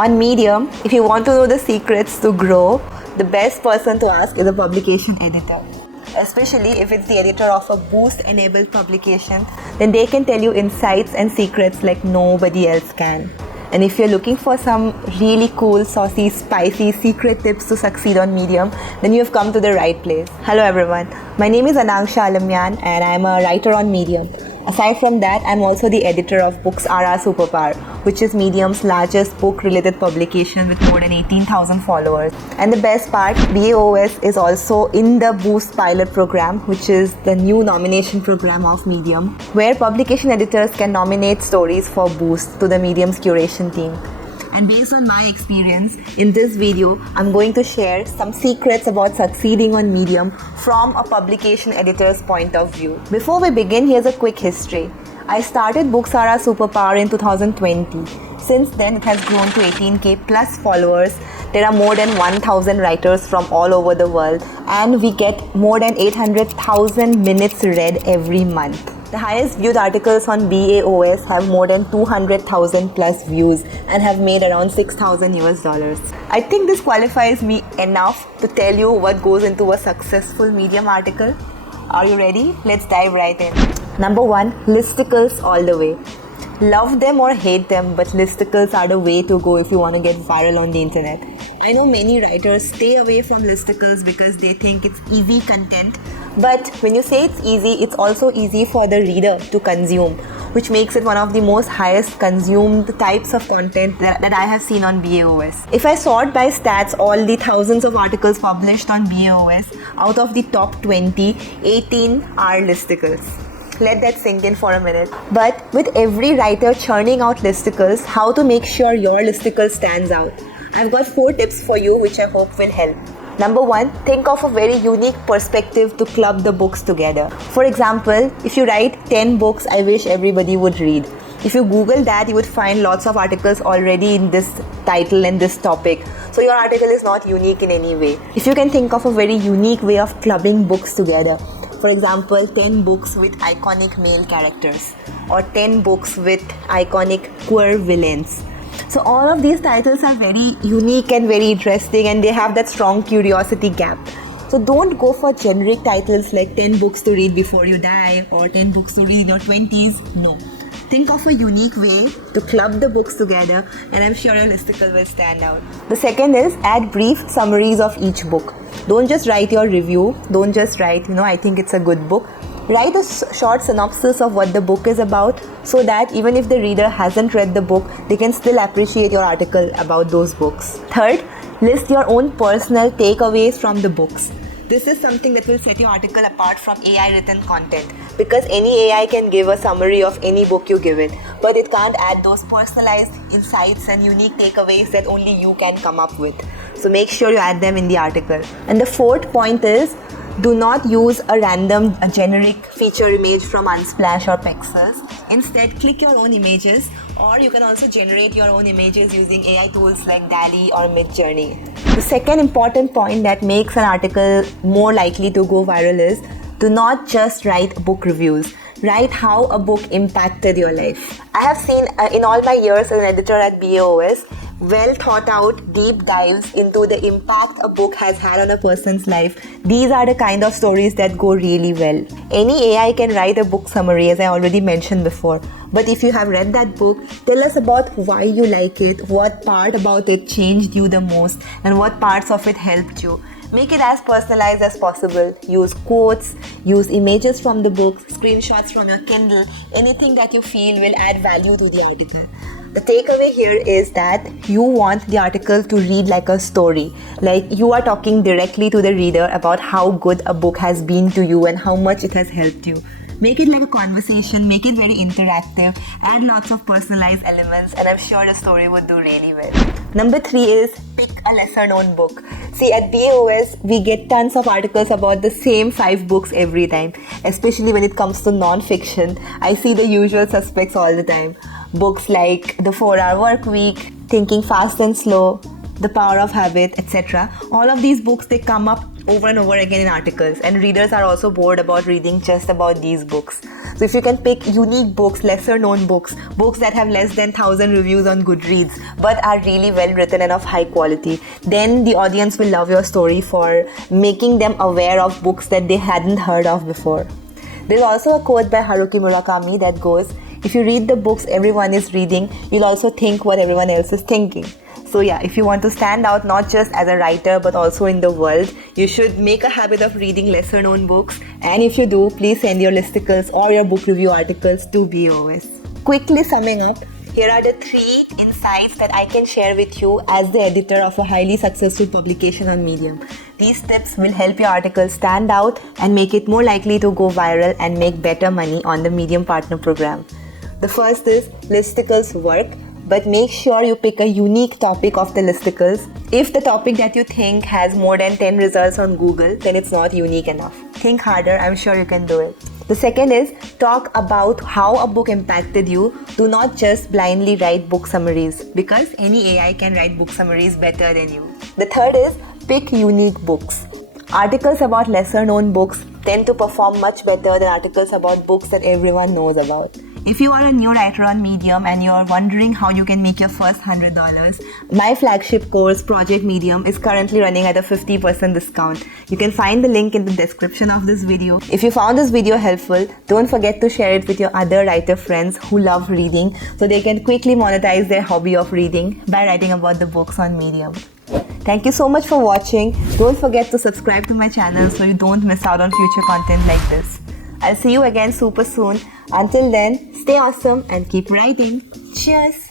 On Medium, if you want to know the secrets to grow, the best person to ask is a publication editor. Especially if it's the editor of a boost-enabled publication, then they can tell you insights and secrets like nobody else can. And if you're looking for some really cool, saucy, spicy secret tips to succeed on Medium, then you've come to the right place. Hello everyone, my name is Anangsha Alamyan and I'm a writer on Medium. Aside from that, I'm also the editor of books Are Our Superpower, which is Medium's largest book-related publication with more than 18,000 followers. And the best part, BAOS is also in the Boost pilot program, which is the new nomination program of Medium, where publication editors can nominate stories for Boost to the Medium's curation team. And based on my experience, in this video, I'm going to share some secrets about succeeding on Medium from a publication editor's point of view. Before we begin, here's a quick history. I started Books Are Our Superpower in 2020. Since then, it has grown to 18k plus followers. There are more than 1,000 writers from all over the world, and we get more than 800,000 minutes read every month. The highest viewed articles on BAOS have more than 200,000 plus views and have made around $6,000 US. I think this qualifies me enough to tell you what goes into a successful Medium article. Are you ready? Let's dive right in. Number 1, listicles all the way. Love them or hate them, but listicles are the way to go if you want to get viral on the internet. I know many writers stay away from listicles because they think it's easy content. But when you say it's easy, it's also easy for the reader to consume, which makes it one of the most highest consumed types of content that I have seen on BAOS. If I sort by stats all the thousands of articles published on BAOS, out of the top 20, 18 are listicles. Let that sink in for a minute. But with every writer churning out listicles, how to make sure your listicle stands out? I've got 4 tips for you which I hope will help. Number 1, think of a very unique perspective to club the books together. For example, if you write 10 books I wish everybody would read, if you Google that, you would find lots of articles already in this title and this topic. So your article is not unique in any way. If you can think of a very unique way of clubbing books together, for example, 10 books with iconic male characters or 10 books with iconic queer villains. So all of these titles are very unique and very interesting, and they have that strong curiosity gap. So don't go for generic titles like 10 books to read before you die or 10 books to read in your 20s. No. Think of a unique way to club the books together, and I'm sure your listicle will stand out. The second is add brief summaries of each book. Don't just write your review. Don't just write, I think it's a good book. Write a short synopsis of what the book is about so that even if the reader hasn't read the book, they can still appreciate your article about those books. Third, list your own personal takeaways from the books. This is something that will set your article apart from AI written content, because any AI can give a summary of any book you give it, but it can't add those personalized insights and unique takeaways that only you can come up with. So make sure you add them in the article. And the fourth point is, do not use a generic feature image from Unsplash or Pexels. Instead, click your own images, or you can also generate your own images using AI tools like DALL-E or Midjourney. The second important point that makes an article more likely to go viral is, do not just write book reviews. Write how a book impacted your life. I have seen in all my years as an editor at BAOS, well thought out deep dives into the impact a book has had on a person's life. These are the kind of stories that go really well. Any AI can write a book summary, as I already mentioned before. But if you have read that book, tell us about why you like it, what part about it changed you the most, and what parts of it helped you. Make it as personalized as possible. Use quotes, use images from the book, screenshots from your Kindle, anything that you feel will add value to the article. The takeaway here is that you want the article to read like a story, like you are talking directly to the reader about how good a book has been to you and how much it has helped you. Make it like a conversation, make it very interactive, add lots of personalized elements, and I'm sure the story would do really well. Number 3 is pick a lesser known book. See, at BAOS, we get tons of articles about the same 5 books every time, especially when it comes to non-fiction. I see the usual suspects all the time. Books like The 4-Hour Work Week, Thinking Fast and Slow, The Power of Habit, etc. All of these books, they come up over and over again in articles, and readers are also bored about reading just about these books. So if you can pick unique books, lesser known books, books that have less than 1,000 reviews on Goodreads but are really well written and of high quality, then the audience will love your story for making them aware of books that they hadn't heard of before. There's also a quote by Haruki Murakami that goes, if you read the books everyone is reading, you'll also think what everyone else is thinking. So yeah, if you want to stand out not just as a writer but also in the world, you should make a habit of reading lesser known books. And if you do, please send your listicles or your book review articles to BOS. Quickly summing up, here are the 3 insights that I can share with you as the editor of a highly successful publication on Medium. These tips will help your article stand out and make it more likely to go viral and make better money on the Medium Partner Program. The first is listicles work, but make sure you pick a unique topic of the listicles. If the topic that you think has more than 10 results on Google, then it's not unique enough. Think harder, I'm sure you can do it. The second is talk about how a book impacted you. Do not just blindly write book summaries, because any AI can write book summaries better than you. The third is pick unique books. Articles about lesser known books tend to perform much better than articles about books that everyone knows about. If you are a new writer on Medium and you're wondering how you can make your first $100, my flagship course, Project Medium, is currently running at a 50% discount. You can find the link in the description of this video. If you found this video helpful, don't forget to share it with your other writer friends who love reading so they can quickly monetize their hobby of reading by writing about the books on Medium. Thank you so much for watching. Don't forget to subscribe to my channel so you don't miss out on future content like this. I'll see you again super soon. Until then, stay awesome and keep writing. Cheers!